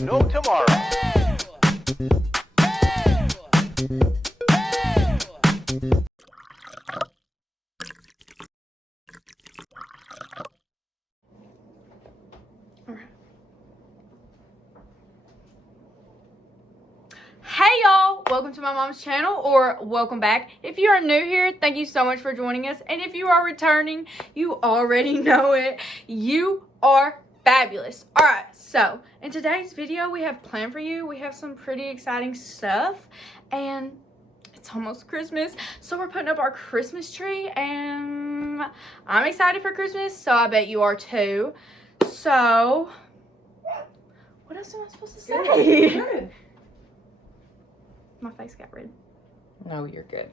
no tomorrow. Hey y'all, welcome to my mom's channel, or welcome back. If you are new here, thank you so much for joining us, and if you are returning, you already know it, you are fabulous. All right, so in today's video we have planned for you, we have some pretty exciting stuff, and it's almost Christmas, so we're putting up our Christmas tree, and I'm excited for Christmas, so I bet you are too. So what else am I supposed to say? Good. My face got red. No, you're good.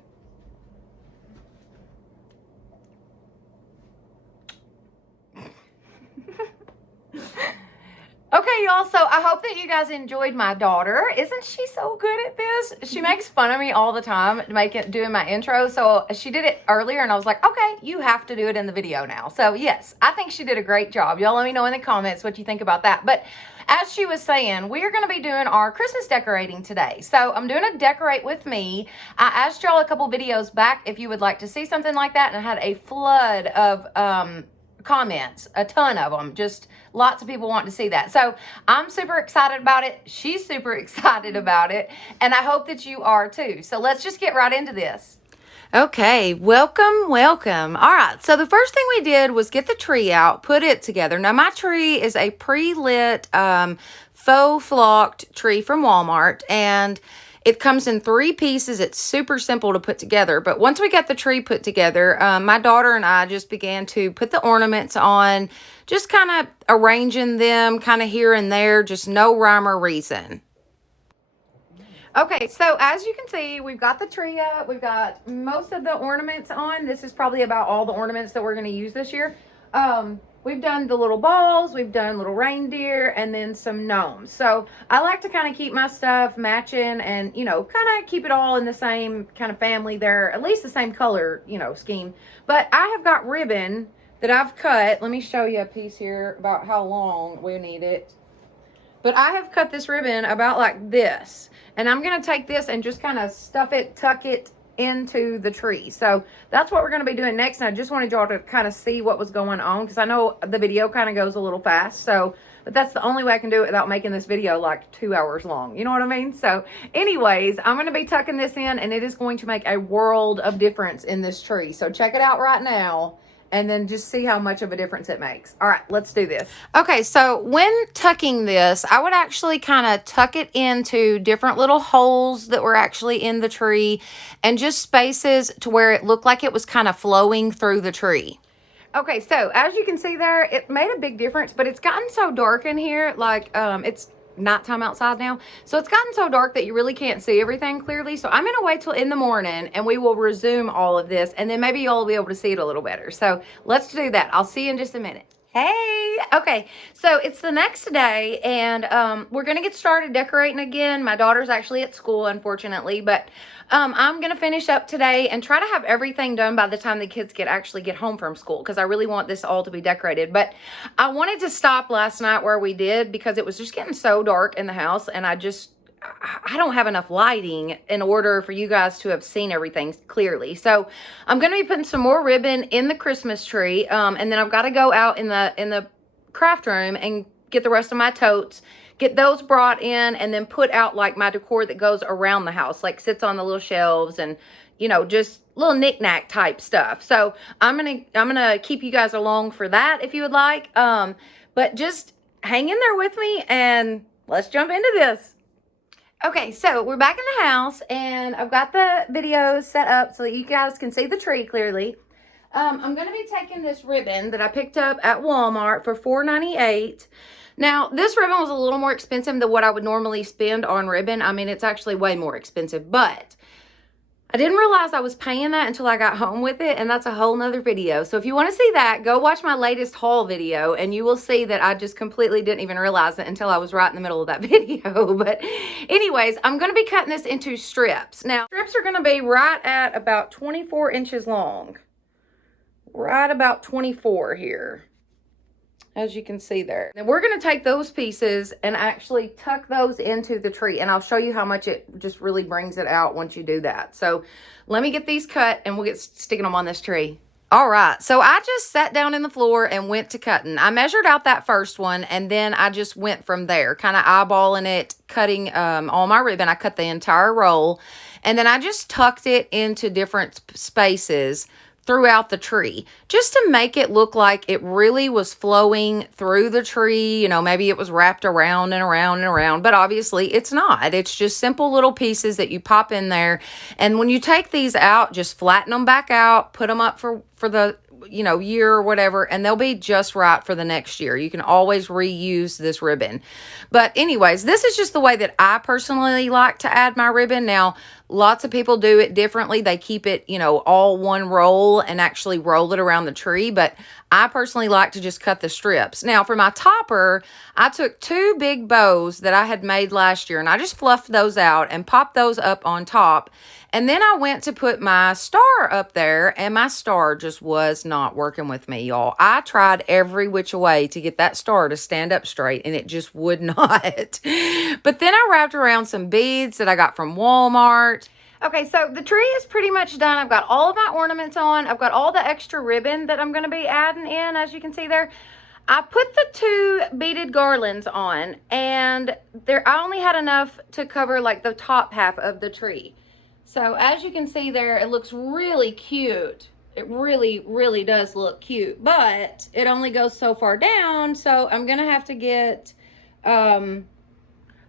Okay, y'all, so I hope that you guys enjoyed my daughter. Isn't she so good at this? She makes fun of me all the time doing my intro. So she did it earlier and I was like, okay, you have to do it in the video now. So yes, I think she did a great job. Y'all let me know in the comments what you think about that. But as she was saying, we're going to be doing our Christmas decorating today. So I'm doing a decorate with me. I asked y'all a couple videos back if you would like to see something like that, and I had a flood of comments, a ton of them, just lots of people want to see that. So I'm super excited about it. She's super excited about it, and I hope that you are too. So let's just get right into this. Okay, welcome. All right, so the first thing we did was get the tree out, put it together. Now, my tree is a pre-lit faux flocked tree from Walmart, and it comes in 3 pieces. It's super simple to put together. But once we got the tree put together, my daughter and I just began to put the ornaments on, just kind of arranging them kind of here and there, just no rhyme or reason. Okay, so as you can see, we've got the tree up. We've got most of the ornaments on. This is probably about all the ornaments that we're going to use this year. We've done the little balls, we've done little reindeer, and then some gnomes. So I like to kind of keep my stuff matching and, you know, kind of keep it all in the same kind of family there, at least the same color, you know, scheme. But I have got ribbon that I've cut. Let me show you a piece here about how long we need it. But I have cut this ribbon about like this. And I'm going to take this and just kind of stuff it, tuck it into the tree. So that's what we're going to be doing next. And I just wanted y'all to kind of see what was going on, because I know the video kind of goes a little fast. So, but that's the only way I can do it without making this video like 2 hours long. You know what I mean? So anyways, I'm going to be tucking this in, and it is going to make a world of difference in this tree. So check it out right now, and then just see how much of a difference it makes. All right, let's do this. Okay, so when tucking this, I would actually kind of tuck it into different little holes that were actually in the tree, and just spaces to where it looked like it was kind of flowing through the tree. Okay, so as you can see there, it made a big difference, but it's gotten so dark in here, like it's nighttime outside now, so it's gotten so dark that you really can't see everything clearly. So I'm gonna wait till in the morning and we will resume all of this, and then maybe you'll be able to see it a little better. So let's do that. I'll see you in just a minute. Hey, okay, so it's the next day, and we're gonna get started decorating again. My daughter's actually at school, unfortunately, but I'm gonna finish up today and try to have everything done by the time the kids actually get home from school, because I really want this all to be decorated. But I wanted to stop last night where we did, because it was just getting so dark in the house, and I don't have enough lighting in order for you guys to have seen everything clearly. So I'm going to be putting some more ribbon in the Christmas tree. And then I've got to go out in the craft room and get the rest of my totes, get those brought in, and then put out like my decor that goes around the house, like sits on the little shelves and, you know, just little knick-knack type stuff. So I'm going to keep you guys along for that if you would like. But just hang in there with me and let's jump into this. Okay, so we're back in the house, and I've got the videos set up so that you guys can see the tree clearly. I'm going to be taking this ribbon that I picked up at Walmart for $4.98. Now, this ribbon was a little more expensive than what I would normally spend on ribbon. I mean, it's actually way more expensive, but I didn't realize I was paying that until I got home with it, and that's a whole nother video. So if you want to see that, go watch my latest haul video, and you will see that I just completely didn't even realize it until I was right in the middle of that video. But anyways, I'm going to be cutting this into strips. Now, strips are going to be right at about 24 inches long. Right about 24 here. as you can see there. And we're going to take those pieces and actually tuck those into the tree. And I'll show you how much it just really brings it out once you do that. So let me get these cut and we'll get sticking them on this tree. All right, so I just sat down in the floor and went to cutting. I measured out that first one, and then I just went from there, kind of eyeballing it, cutting all my ribbon. I cut the entire roll, and then I just tucked it into different spaces throughout the tree, just to make it look like it really was flowing through the tree. You know, maybe it was wrapped around and around and around, but obviously it's not. It's just simple little pieces that you pop in there. And when you take these out, just flatten them back out, put them up for the, you know, year or whatever, and they'll be just right for the next year. You can always reuse this ribbon. But anyways, this is just the way that I personally like to add my ribbon. Now, lots of people do it differently. They keep it, you know, all one roll and actually roll it around the tree. But I personally like to just cut the strips. Now, for my topper, I took 2 big bows that I had made last year, and I just fluffed those out and popped those up on top. And then I went to put my star up there, and my star just was not working with me, y'all. I tried every which way to get that star to stand up straight, and it just would not. But then I wrapped around some beads that I got from Walmart. Okay, so the tree is pretty much done. I've got all of my ornaments on. I've got all the extra ribbon that I'm going to be adding in, as you can see there. I put the 2 beaded garlands on, and I only had enough to cover like the top half of the tree. So as you can see there, it looks really cute. It really, really does look cute, but it only goes so far down. So I'm going to have to get,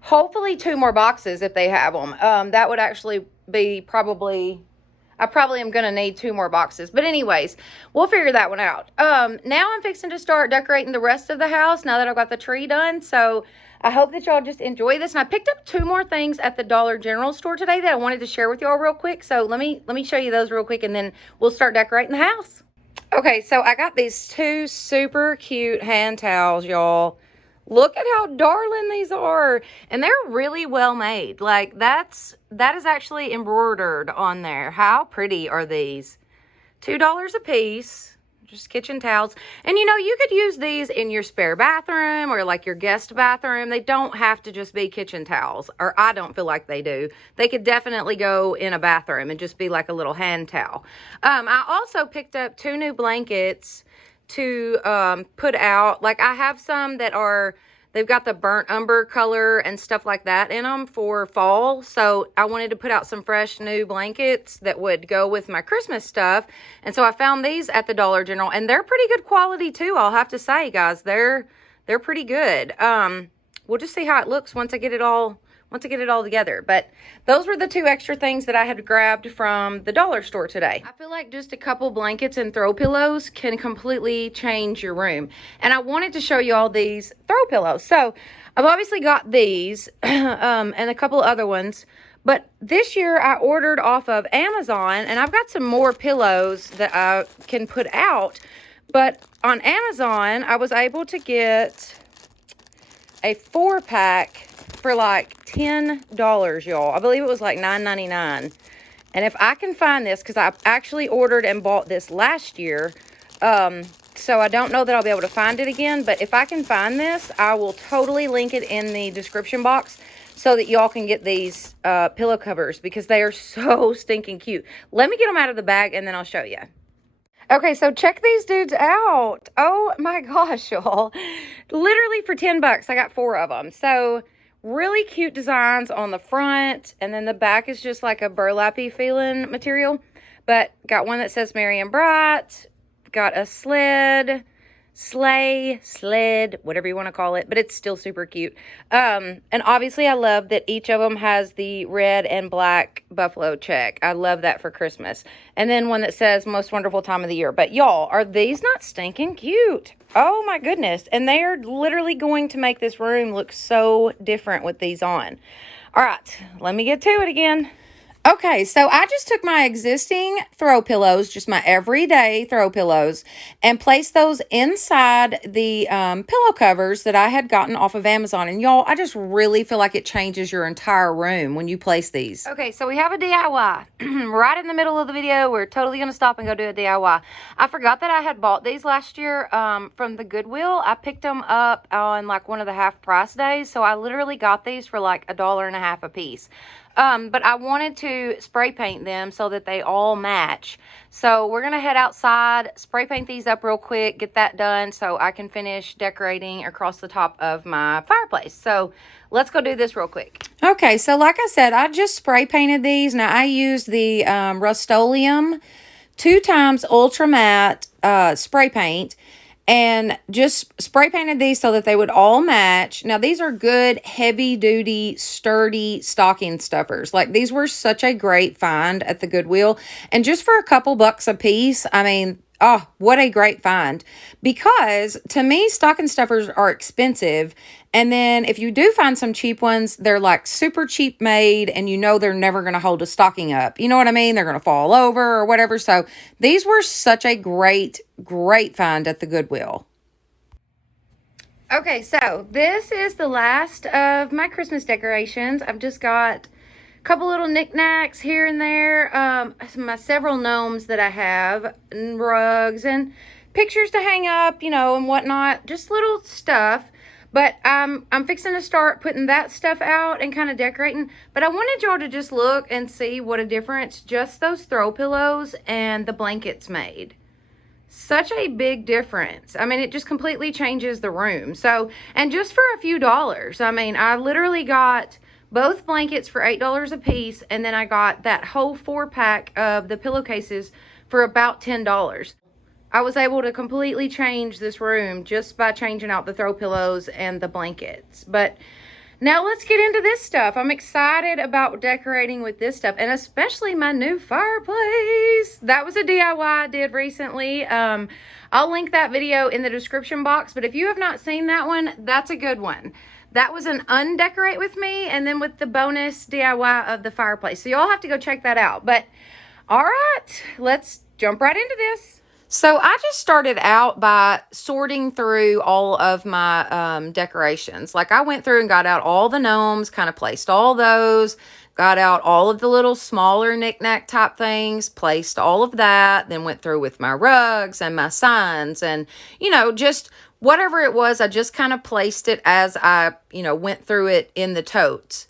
hopefully 2 more boxes if they have them. That would actually be I probably am going to need 2 more boxes. But anyways, we'll figure that one out. Now I'm fixing to start decorating the rest of the house now that I've got the tree done. So I hope that y'all just enjoy this. And I picked up 2 more things at the Dollar General store today that I wanted to share with y'all real quick. So let me show you those real quick, and then we'll start decorating the house. Okay, so I got these 2 super cute hand towels, y'all. Look at how darling these are. And they're really well made. Like, that is actually embroidered on there. How pretty are these? $2 a piece. Just kitchen towels. And you know, you could use these in your spare bathroom or like your guest bathroom. They don't have to just be kitchen towels, or I don't feel like they do. They could definitely go in a bathroom and just be like a little hand towel. I also picked up 2 new blankets to put out. Like, I have some that they've got the burnt umber color and stuff like that in them for fall. So I wanted to put out some fresh new blankets that would go with my Christmas stuff. And so I found these at the Dollar General, and they're pretty good quality too. I'll have to say, guys, they're pretty good. We'll just see how it looks once I get it all together. But those were the 2 extra things that I had grabbed from the dollar store today. I feel like just a couple blankets and throw pillows can completely change your room. And I wanted to show you all these throw pillows. So I've obviously got these and a couple other ones. But this year I ordered off of Amazon, and I've got some more pillows that I can put out. But on Amazon, I was able to get a 4-pack for like $10, y'all. I believe it was like $9.99. And if I can find this, because I actually ordered and bought this last year, so I don't know that I'll be able to find it again, but if I can find this, I will totally link it in the description box so that y'all can get these pillow covers, because they are so stinking cute. Let me get them out of the bag and then I'll show you. Okay, so check these dudes out. Oh my gosh, y'all. Literally for 10 bucks, I got 4 of them. So really cute designs on the front, and then the back is just like a burlappy feeling material. But got one that says Merry and Bright, got a sled, whatever you want to call it, but it's still super cute. And obviously I love that each of them has the red and black buffalo check. I love that for Christmas. And then one that says Most Wonderful Time of the Year. But y'all, are these not stinking cute? Oh my goodness. And they are literally going to make this room look so different with these on. All right, let me get to it again. Okay, so I just took my existing throw pillows, just my everyday throw pillows, and placed those inside the pillow covers that I had gotten off of Amazon. And y'all, I just really feel like it changes your entire room when you place these. Okay, so we have a DIY. Right in the middle of the video, we're totally going to stop and go do a DIY. I forgot that I had bought these last year from the Goodwill. I picked them up on like one of the half price days, so I literally got these for like $1.50 a piece. But I wanted to spray paint them so that they all match. So we're going to head outside, spray paint these up real quick, get that done so I can finish decorating across the top of my fireplace. So let's go do this real quick. Okay, so like I said, I just spray painted these. Now I used the Rust-Oleum 2x Ultra Matte spray paint. And just spray painted these so that they would all match. Now, these are good, heavy-duty, sturdy stocking stuffers. Like, these were such a great find at the Goodwill. And just for a couple bucks a piece, I mean, oh, what a great find. Because, to me, stocking stuffers are expensive. And then, if you do find some cheap ones, they're, like, super cheap made. And you know they're never going to hold a stocking up. You know what I mean? They're going to fall over or whatever. So, these were such a great find at the Goodwill. Okay, so this is the last of my Christmas decorations. I've just got a couple little knickknacks here and there. My several gnomes that I have, and rugs and pictures to hang up, you know, and whatnot. Just little stuff. But I'm fixing to start putting that stuff out and kind of decorating. But I wanted y'all to just look and see what a difference just those throw pillows and the blankets made. Such a big difference. I mean, it just completely changes the room. So, and just for a few dollars. I mean, I literally got both blankets for $8 a piece. And then I got that whole 4-pack of the pillowcases for about $10. I was able to completely change this room just by changing out the throw pillows and the blankets. But now let's get into this stuff. I'm excited about decorating with this stuff, and especially my new fireplace. That was a DIY I did recently. I'll link that video in the description box, but if you have not seen that one, that's a good one. That was an undecorate with me, and then with the bonus DIY of the fireplace. So y'all have to go check that out. But all right, let's jump right into this. So I just started out by sorting through all of my decorations. Like I went through and got out all the gnomes, kind of placed all those, got out all of the little smaller knick-knack type things, placed all of that, then went through with my rugs and my signs and, you know, just whatever it was, I just kind of placed it as I, you know, went through it in the totes.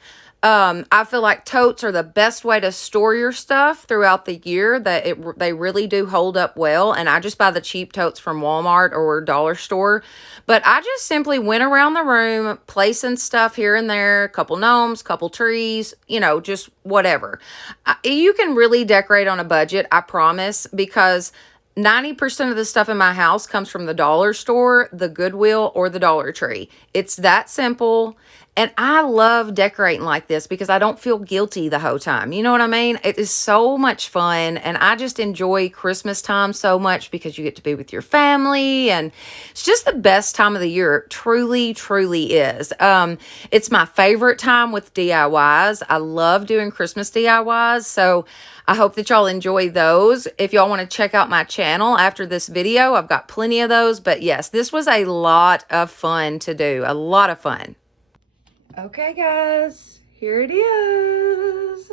I feel like totes are the best way to store your stuff throughout the year. They really do hold up well. And I just buy the cheap totes from Walmart or Dollar Store. But I just simply went around the room, placing stuff here and there, a couple gnomes, couple trees, you know, just whatever. You can really decorate on a budget, I promise, because 90% of the stuff in my house comes from the dollar store, the Goodwill, or the Dollar Tree. It's that simple. And I love decorating like this because I don't feel guilty the whole time. You know what I mean? It is so much fun. And I just enjoy Christmas time so much because you get to be with your family. And it's just the best time of the year. It truly, truly is. It's my favorite time with DIYs. I love doing Christmas DIYs. So I hope that y'all enjoy those. If y'all want to check out my channel after this video, I've got plenty of those. But yes, this was a lot of fun to do. A lot of fun. Okay, guys, here it is.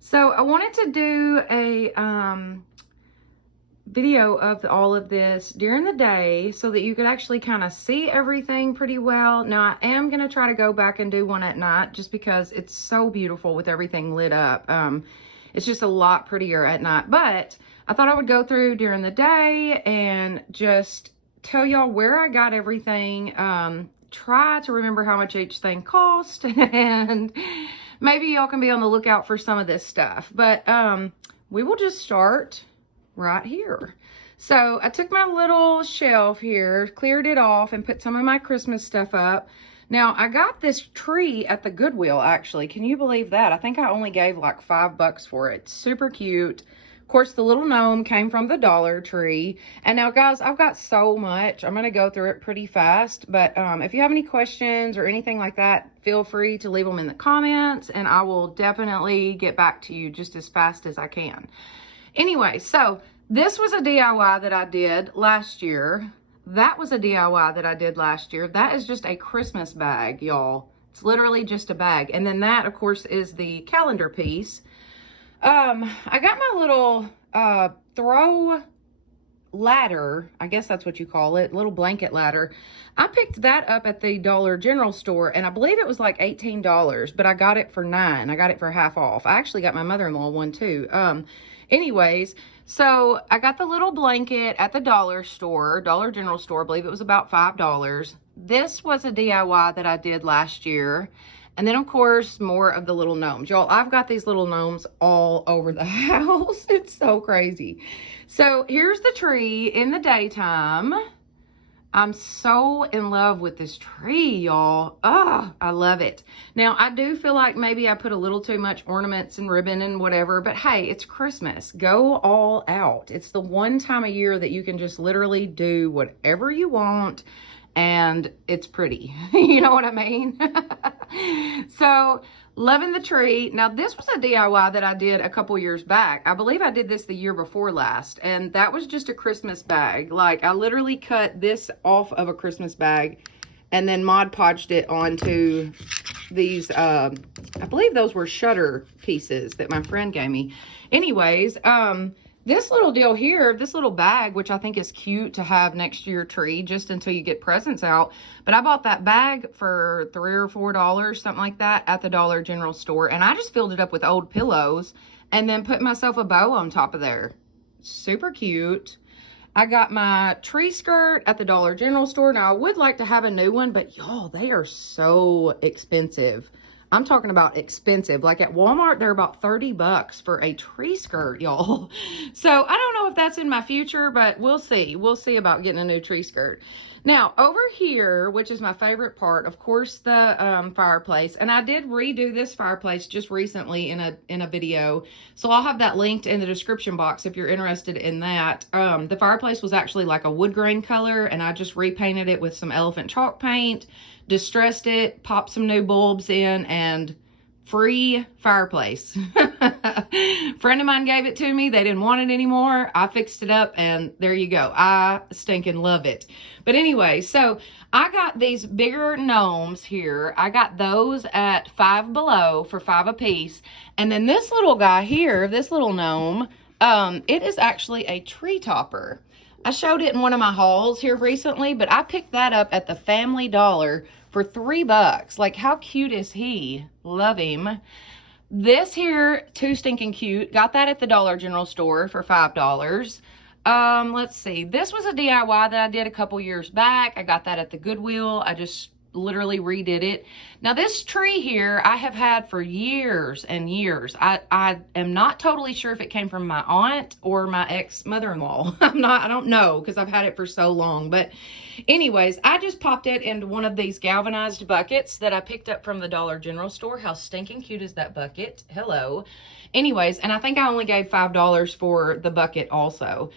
So I wanted to do a video of all of this during the day so that you could actually kind of see everything pretty well. Now, I am going to try to go back and do one at night just because it's so beautiful with everything lit up. It's just a lot prettier at night. But I thought I would go through during the day and just tell y'all where I got everything. Try to remember how much each thing cost, and maybe y'all can be on the lookout for some of this stuff. But we will just start right here. So I took my little shelf here, cleared it off, and put some of my Christmas stuff up. Now, I got this tree at the Goodwill, actually. Can you believe that? I think I only gave like $5 for it. Super cute. course, the little gnome came from the Dollar Tree. And now, guys, I've got so much. I'm going to go through it pretty fast. But if you have any questions or anything like that, feel free to leave them in the comments. And I will definitely get back to you just as fast as I can. Anyway, so this was a DIY that I did last year. That was a DIY that I did last year. That is just a Christmas bag, y'all. It's literally just a bag. And then that, of course, is the calendar piece. I got my little throw ladder. I guess that's what you call it. Little blanket ladder. I picked that up at the Dollar General store, and I believe it was like $18, but I got it for $9. I got it for half off. I actually got my mother-in-law one too. Anyways, so I got the little blanket at the Dollar General store. I believe it was about $5. This was a DIY that I did last year. And then, of course, more of the little gnomes. Y'all, I've got these little gnomes all over the house. It's so crazy. So here's the tree in the daytime. I'm so in love with this tree, y'all. Oh, I love it. Now, I do feel like maybe I put a little too much ornaments and ribbon and whatever, but hey, it's Christmas. Go all out. It's the one time a year that you can just literally do whatever you want, and it's pretty. You know what I mean? So, loving the tree. Now, this was a DIY that I did a couple years back. I believe I did this the year before last, and that was just a Christmas bag. Like, I literally cut this off of a Christmas bag and then Mod Podged it onto these, I believe those were shutter pieces that my friend gave me. Anyways, this little deal here, this little bag, which I think is cute to have next to your tree just until you get presents out. But I bought that bag for $3 or $4, something like that, at the Dollar General store. And I just filled it up with old pillows and then put myself a bow on top of there. Super cute. I got my tree skirt at the Dollar General store. Now, I would like to have a new one, but y'all, they are so expensive. I'm talking about expensive. Like at Walmart, they're about $30 for a tree skirt, y'all. So I don't know if that's in my future, but we'll see. We'll see about getting a new tree skirt. Now, over here, which is my favorite part, of course, the fireplace. And I did redo this fireplace just recently in a video. So I'll have that linked in the description box if you're interested in that. The fireplace was actually like a wood grain color, and I just repainted it with some elephant chalk paint, distressed it, popped some new bulbs in, and free fireplace. Friend of mine gave it to me. They didn't want it anymore. I fixed it up, and there you go. I stinking love it. But anyway, so I got these bigger gnomes here. I got those at Five Below for $5 a piece. And then this little guy here, this little gnome, it is actually a tree topper. I showed it in one of my hauls here recently, but I picked that up at the Family Dollar for $3. Like, how cute is he? Love him. This here, too stinking cute. Got that at the Dollar General store for $5. Let's see. This was a DIY that I did a couple years back. I got that at the Goodwill. I just literally redid it. Now, this tree here I have had for years and years. I am not totally sure if it came from my aunt or my ex-mother-in-law. I don't know, because I've had it for so long. But anyways, I just popped it into one of these galvanized buckets that I picked up from the Dollar General store. How stinking cute is that bucket? Hello. Anyways, and I think I only gave $5 for the bucket also.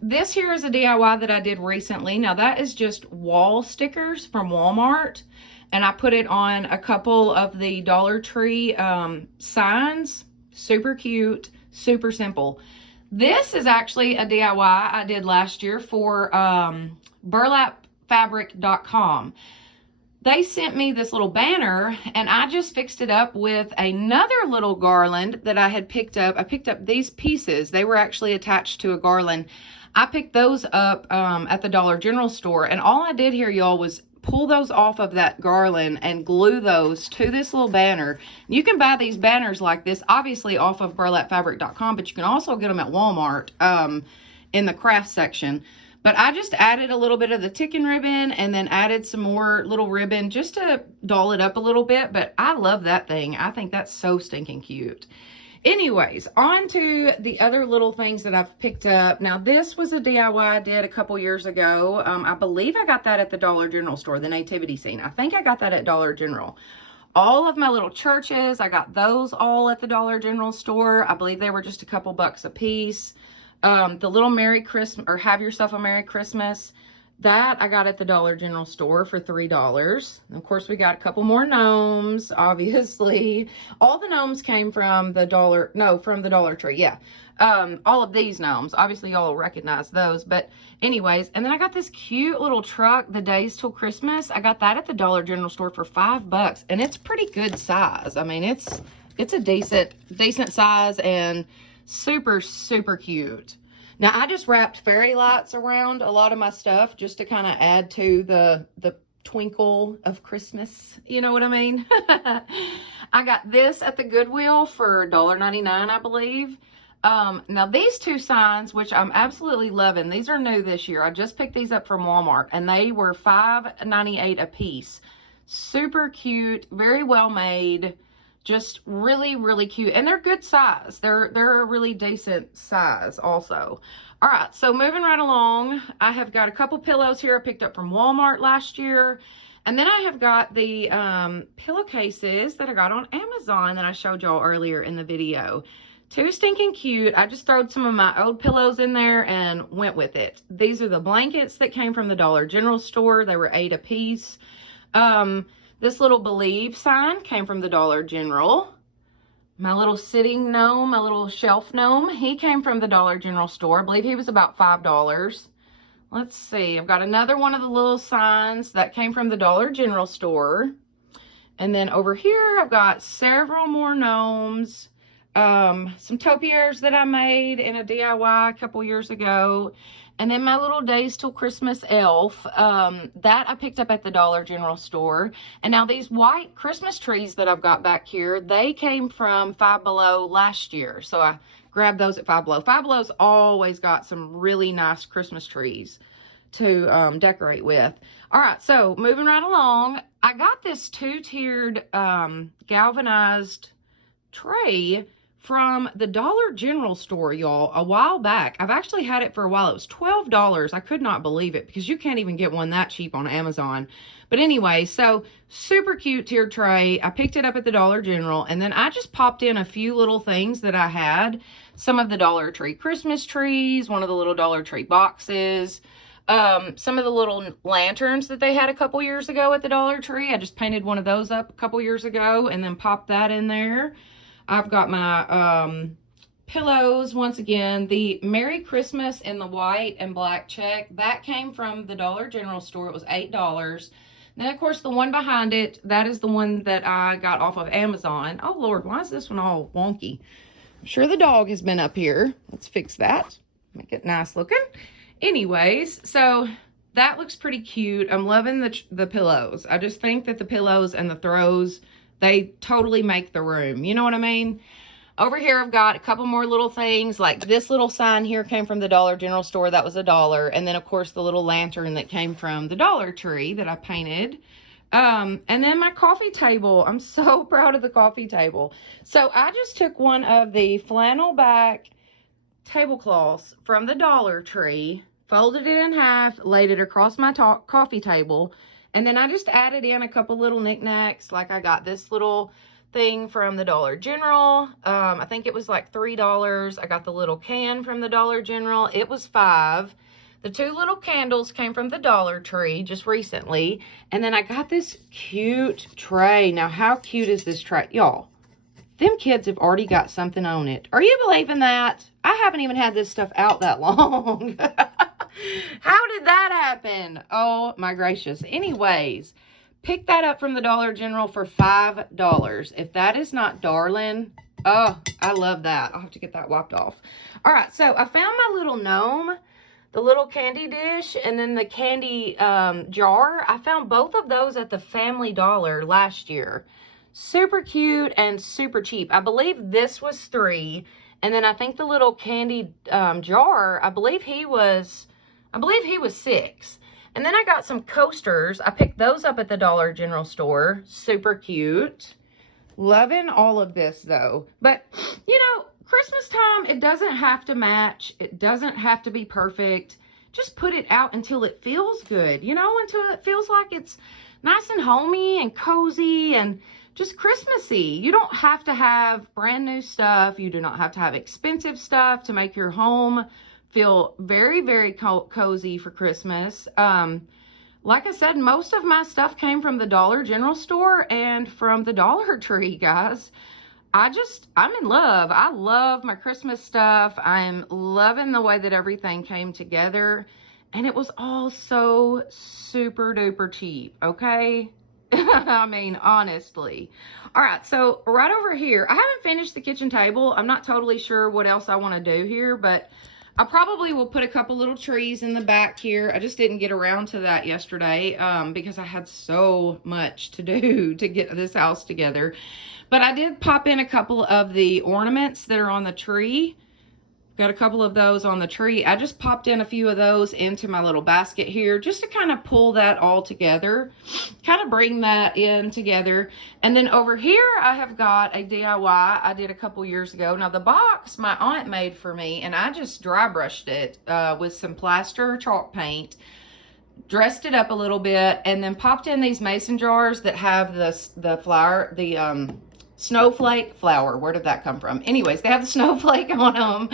This here is a DIY that I did recently. Now, that is just wall stickers from Walmart, and I put it on a couple of the Dollar Tree signs. Super cute, super simple. This is actually a DIY I did last year for burlapfabric.com. They sent me this little banner, and I just fixed it up with another little garland that I had picked up. I picked up these pieces. They were actually attached to a garland. I picked those up at the Dollar General store, and all I did here, y'all, was pull those off of that garland and glue those to this little banner. You can buy these banners like this, obviously off of burlapfabric.com, but you can also get them at Walmart in the craft section. But I just added a little bit of the ticking ribbon and then added some more little ribbon just to doll it up a little bit. But I love that thing. I think that's so stinking cute. Anyways, on to the other little things that I've picked up. Now, this was a DIY I did a couple years ago. I believe I got that at the Dollar General store, the nativity scene. I think I got that at Dollar General. All of my little churches, I got those all at the Dollar General store. I believe they were just a couple bucks a piece. The little Merry Christmas, or Have Yourself a Merry Christmas, that I got at the Dollar General store for $3. And of course, we got a couple more gnomes, obviously. All the gnomes came from the Dollar Tree, yeah. All of these gnomes, obviously y'all will recognize those, but anyways. And then I got this cute little truck, The Days Till Christmas. I got that at the Dollar General store for $5, and it's pretty good size. I mean, it's a decent size and super, super cute. Now, I just wrapped fairy lights around a lot of my stuff just to kind of add to the twinkle of Christmas. You know what I mean? I got this at the Goodwill for $1.99, I believe. Now, these two signs, which I'm absolutely loving, these are new this year. I just picked these up from Walmart, and they were $5.98 a piece. Super cute, very well made. Just really, really cute. And they're good size. They're a really decent size also. All right, so moving right along, I have got a couple pillows here I picked up from Walmart last year. And then I have got the pillowcases that I got on Amazon that I showed y'all earlier in the video. Too stinking cute. I just throwed some of my old pillows in there and went with it. These are the blankets that came from the Dollar General store. They were $8 a piece. This little Believe sign came from the Dollar General. My little sitting gnome, my little shelf gnome, he came from the Dollar General store. I believe he was about $5. Let's see. I've got another one of the little signs that came from the Dollar General store. And then over here, I've got several more gnomes. Some topiaries that I made in a DIY a couple years ago. And then my little Days Till Christmas elf, that I picked up at the Dollar General store. And now these white Christmas trees that I've got back here, they came from Five Below last year. So I grabbed those at Five Below. Five Below's always got some really nice Christmas trees to decorate with. All right, so moving right along, I got this two-tiered galvanized tray from the Dollar General store, y'all, a while back. I've actually had it for a while. It was $12. I could not believe it because you can't even get one that cheap on Amazon. But anyway, so super cute tiered tray. I picked it up at the Dollar General, and then I just popped in a few little things that I had. Some of the Dollar Tree Christmas trees, one of the little Dollar Tree boxes, some of the little lanterns that they had a couple years ago at the Dollar Tree. I just painted one of those up a couple years ago and then popped that in there. I've got my pillows, once again, the Merry Christmas in the white and black check. That came from the Dollar General store. It was $8. Then, of course, the one behind it, that is the one that I got off of Amazon. Oh, Lord, why is this one all wonky? I'm sure the dog has been up here. Let's fix that. Make it nice looking. Anyways, so that looks pretty cute. I'm loving the pillows. I just think that the pillows and the throws, they totally make the room. You know what I mean? Over here, I've got a couple more little things. Like this little sign here came from the Dollar General store. That was $1. And then, of course, the little lantern that came from the Dollar Tree that I painted. And then my coffee table. I'm so proud of the coffee table. So I just took one of the flannel back tablecloths from the Dollar Tree, folded it in half, laid it across my coffee table. And then I just added in a couple little knickknacks. Like I got this little thing from the Dollar General. I think it was like $3. I got the little can from the Dollar General. It was $5. The two little candles came from the Dollar Tree just recently. And then I got this cute tray. Now, how cute is this tray? Y'all, them kids have already got something on it. Are you believing that? I haven't even had this stuff out that long. How did that happen? Oh my gracious. Anyways, pick that up from the Dollar General for $5. If that is not darling, oh, I love that. I'll have to get that wiped off. All right, so I found my little gnome, the little candy dish, and then the candy jar. I found both of those at the Family Dollar last year. Super cute and super cheap. I believe this was $3. And then I think the little candy jar, I believe he was $6. And then I got some coasters. I picked those up at the Dollar General store. Super cute. Loving all of this though. But, you know, Christmas time, it doesn't have to match. It doesn't have to be perfect. Just put it out until it feels good, you know, until it feels like it's nice and homey and cozy and just Christmassy. You don't have to have brand new stuff. You do not have to have expensive stuff to make your home feel very, very cozy for Christmas. Like I said, most of my stuff came from the Dollar General store and from the Dollar Tree, guys. I'm in love. I love my Christmas stuff. I'm loving the way that everything came together. And it was all so super duper cheap, okay? I mean, honestly. All right, so right over here, I haven't finished the kitchen table. I'm not totally sure what else I want to do here, but I probably will put a couple little trees in the back here. I just didn't get around to that yesterday because I had so much to do to get this house together. But I did pop in a couple of the ornaments that are on the tree. Got a couple of those on the tree. I just popped in a few of those into my little basket here just to kind of pull that all together, kind of bring that in together. And then over here, I have got a DIY I did a couple years ago. Now the box my aunt made for me, and I just dry brushed it with some plaster chalk paint, dressed it up a little bit, and then popped in these mason jars that have the flower, the snowflake flower. Where did that come from? Anyways, they have the snowflake on them,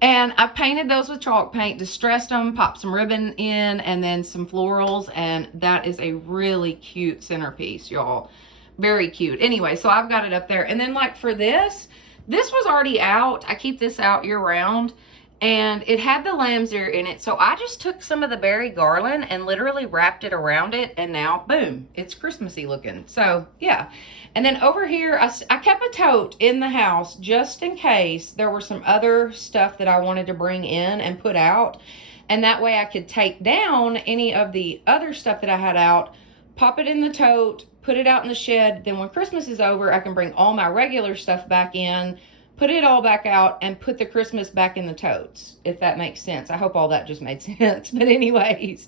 and I painted those with chalk paint, distressed them, popped some ribbon in, and then some florals, and that is a really cute centerpiece, y'all. Very cute. Anyway, so I've got it up there. And then like for this was already out. I keep this out year round, and it had the lamb's ear in it. So I just took some of the berry garland and literally wrapped it around it, and now boom, it's Christmassy looking. So yeah. And then over here, I kept a tote in the house just in case there were some other stuff that I wanted to bring in and put out. And that way I could take down any of the other stuff that I had out, pop it in the tote, put it out in the shed. Then when Christmas is over, I can bring all my regular stuff back in, put it all back out, and put the Christmas back in the totes, if that makes sense. I hope all that just made sense. But anyways,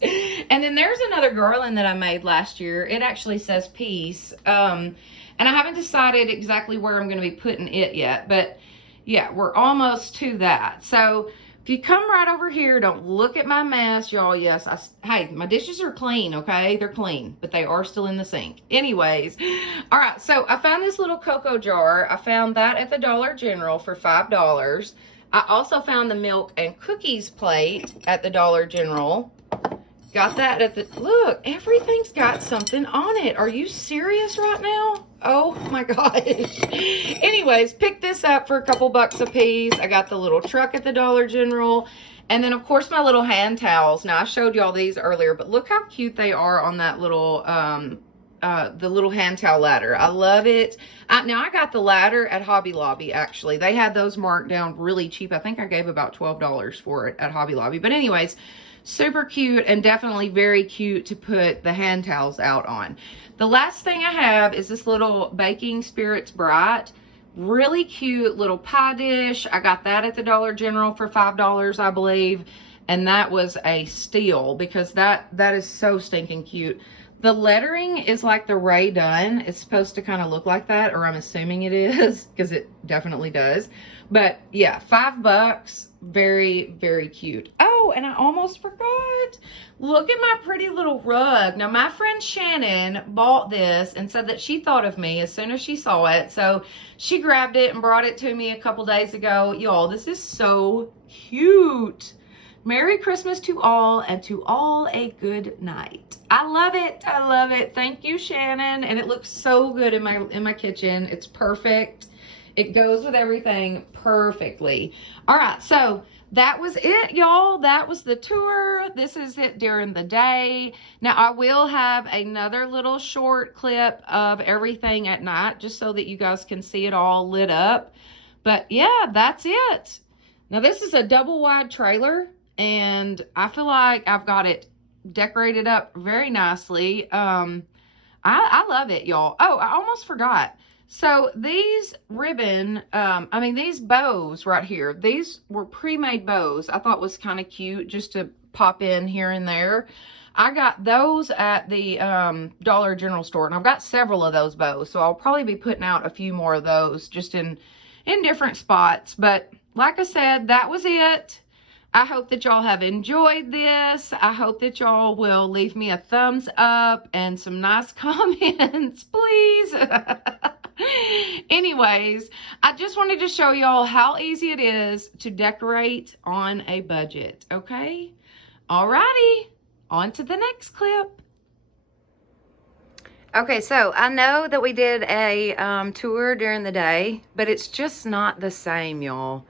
and then there's another garland that I made last year. It actually says peace. And I haven't decided exactly where I'm going to be putting it yet, but yeah, we're almost to that. So if you come right over here, don't look at my mess, y'all. Yes, hey, my dishes are clean, okay? They're clean, but they are still in the sink. Anyways, all right, so I found this little cocoa jar. I found that at the Dollar General for $5. I also found the milk and cookies plate at the Dollar General. Got that at the, look, everything's got something on it. Are you serious right now? Oh my gosh. Anyways, picked this up for a couple bucks a piece. I got the little truck at the Dollar General. And then of course my little hand towels. Now I showed y'all these earlier, but look how cute they are on that little, the little hand towel ladder. I love it. Now I got the ladder at Hobby Lobby, actually. They had those marked down really cheap. I think I gave about $12 for it at Hobby Lobby. But anyways, super cute, and definitely very cute to put the hand towels out on. The last thing I have is this little Baking Spirits Bright. Really cute little pie dish. I got that at the Dollar General for $5, I believe. And that was a steal because that is so stinking cute. The lettering is like the Ray Dunn. It's supposed to kind of look like that, or I'm assuming it is, because it definitely does. But yeah, $5. Very, very cute. Oh, and I almost forgot. Look at my pretty little rug. Now, my friend Shannon bought this and said that she thought of me as soon as she saw it. So she grabbed it and brought it to me a couple days ago. Y'all, this is so cute. Merry Christmas to all, and to all a good night. I love it. I love it. Thank you, Shannon. And it looks so good in my kitchen. It's perfect. It goes with everything perfectly. All right, so that was it, y'all. That was the tour. This is it during the day. Now, I will have another little short clip of everything at night, just so that you guys can see it all lit up. But yeah, that's it. Now, this is a double wide trailer, and I feel like I've got it decorated up very nicely. I love it, y'all. Oh, I almost forgot. So these ribbon, these bows right here, these were pre-made bows. I thought was kind of cute just to pop in here and there. I got those at the Dollar General store, and I've got several of those bows. So I'll probably be putting out a few more of those just in different spots. But like I said, that was it. I hope that y'all have enjoyed this. I hope that y'all will leave me a thumbs up and some nice comments, please. Anyways, I just wanted to show y'all how easy it is to decorate on a budget, okay? Alrighty, on to the next clip. Okay, so I know that we did a tour during the day, but it's just not the same, y'all.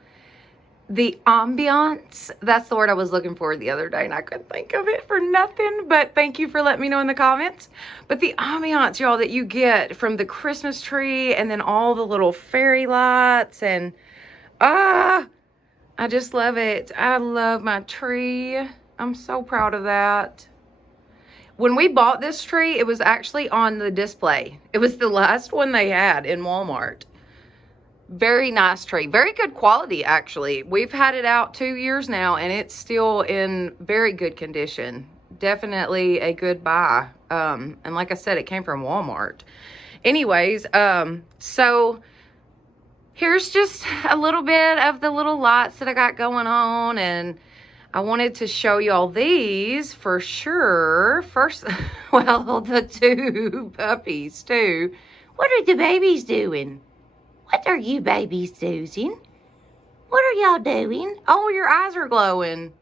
The ambiance, that's the word I was looking for the other day, and I couldn't think of it for nothing, but thank you for letting me know in the comments. But the ambiance, y'all, that you get from the Christmas tree and then all the little fairy lights, and I just love it. I love my tree. I'm so proud of that. When we bought this tree, it was actually on the display. It was the last one they had in Walmart. Very nice tree. Very good quality, actually. We've had it out 2 years now, and it's still in very good condition. Definitely a good buy. And like I said, it came from Walmart. Anyways, so here's just a little bit of the little lights that I got going on, and I wanted to show y'all these for sure. First, well, the two puppies too. What are the babies doing? What are you babies doing? What are y'all doing? Oh, your eyes are glowing.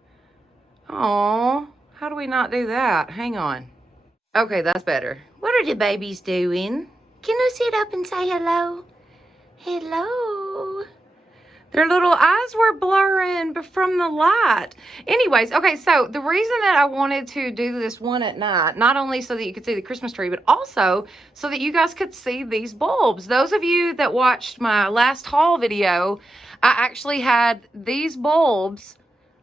Oh, how do we not do that? Hang on. Okay, that's better. What are the babies doing? Can you sit up and say hello? Hello. Their little eyes were blurring from the light. Anyways, okay, so the reason that I wanted to do this one at night, not only so that you could see the Christmas tree, but also so that you guys could see these bulbs. Those of you that watched my last haul video, I actually had these bulbs.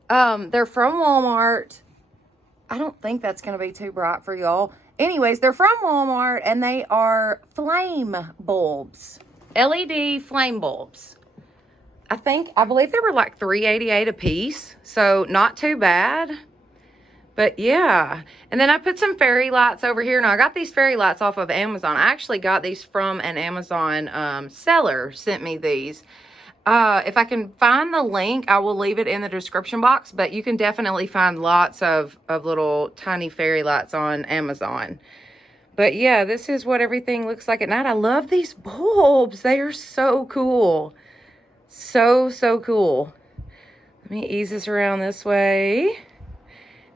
They're from Walmart. I don't think that's going to be too bright for y'all. Anyways, they're from Walmart, and they are flame bulbs. LED flame bulbs. I believe they were like $3.88 a piece, so not too bad. But yeah, and then I put some fairy lights over here. Now I got these fairy lights off of Amazon. I actually got these from an Amazon seller, sent me these. If I can find the link, I will leave it in the description box, but you can definitely find lots of little tiny fairy lights on Amazon. But yeah, this is what everything looks like at night. I love these bulbs. They are so cool. So cool. Let me ease this around this way.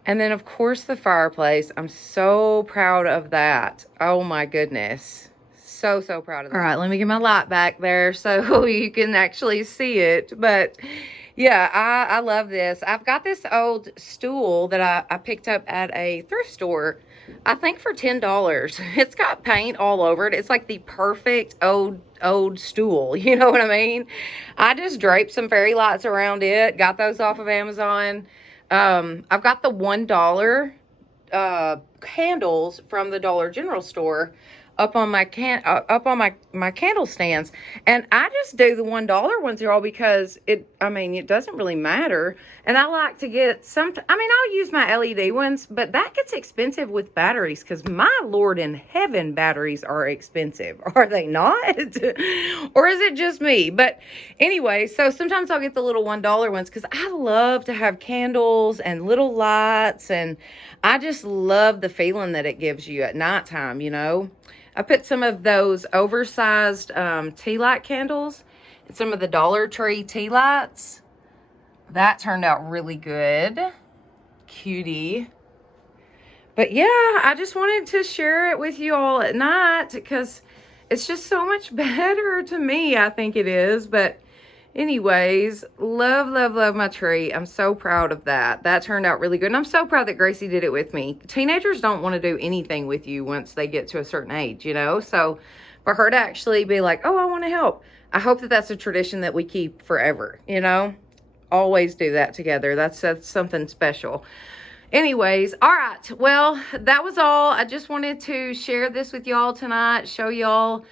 And then, of course, the fireplace. I'm so proud of that. Oh, my goodness. So proud of that. All right, let me get my light back there so you can actually see it. But, yeah, I love this. I've got this old stool that I picked up at a thrift store, I think for $10. It's got paint all over it. It's like the perfect old stool. You know what I mean? I just draped some fairy lights around it. Got those off of Amazon. I've got the $1 candles from the Dollar General store up on my candle stands, and I just do the $1 ones, y'all, because it doesn't really matter. And I like to get I'll use my LED ones, but that gets expensive with batteries, because my Lord in heaven, batteries are expensive. Are they not? Or is it just me? But anyway, so sometimes I'll get the little $1 ones, because I love to have candles and little lights, and I just love the feeling that it gives you at nighttime, you know. I put some of those oversized tea light candles and some of the Dollar Tree tea lights. That turned out really good. Cutie. But yeah, I just wanted to share it with you all at night, because it's just so much better to me, I think it is. But anyways, love my tree. I'm so proud of that. That turned out really good. And I'm so proud that Gracie did it with me. Teenagers don't want to do anything with you once they get to a certain age, you know? So for her to actually be like, oh, I want to help. I hope that that's a tradition that we keep forever, you know? Always do that together. That's something special. Anyways, all right. Well, that was all. I just wanted to share this with y'all tonight. Show y'all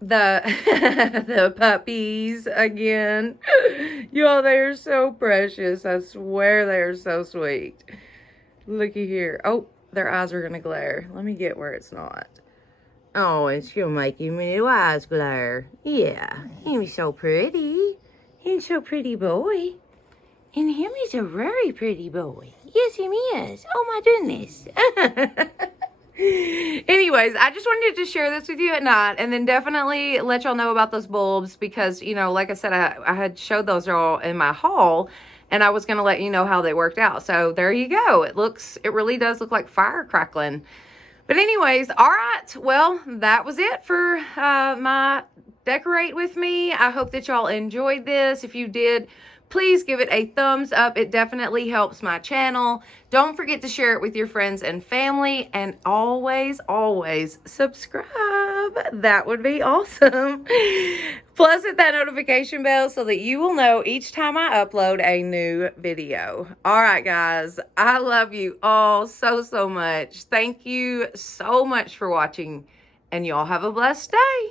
the puppies again. Y'all, they're so precious. I swear they're so sweet. Looky here. Oh, their eyes are gonna glare. Let me get where it's not. Oh, and she'll make you little eyes glare. Yeah, he's so pretty. He's so pretty boy. And him is a very pretty boy. Yes, he is. Oh my goodness. Anyways, I just wanted to share this with you at night, and then definitely let y'all know about those bulbs, because, you know, like I said, I had showed those all in my haul, and I was going to let you know how they worked out. So there you go. It really does look like fire crackling. But anyways, all right. Well, that was it for my decorate with me. I hope that y'all enjoyed this. If you did, please give it a thumbs up. It definitely helps my channel. Don't forget to share it with your friends and family. And always, always subscribe. That would be awesome. Plus, hit that notification bell so that you will know each time I upload a new video. All right, guys. I love you all so, so much. Thank you so much for watching. And y'all have a blessed day.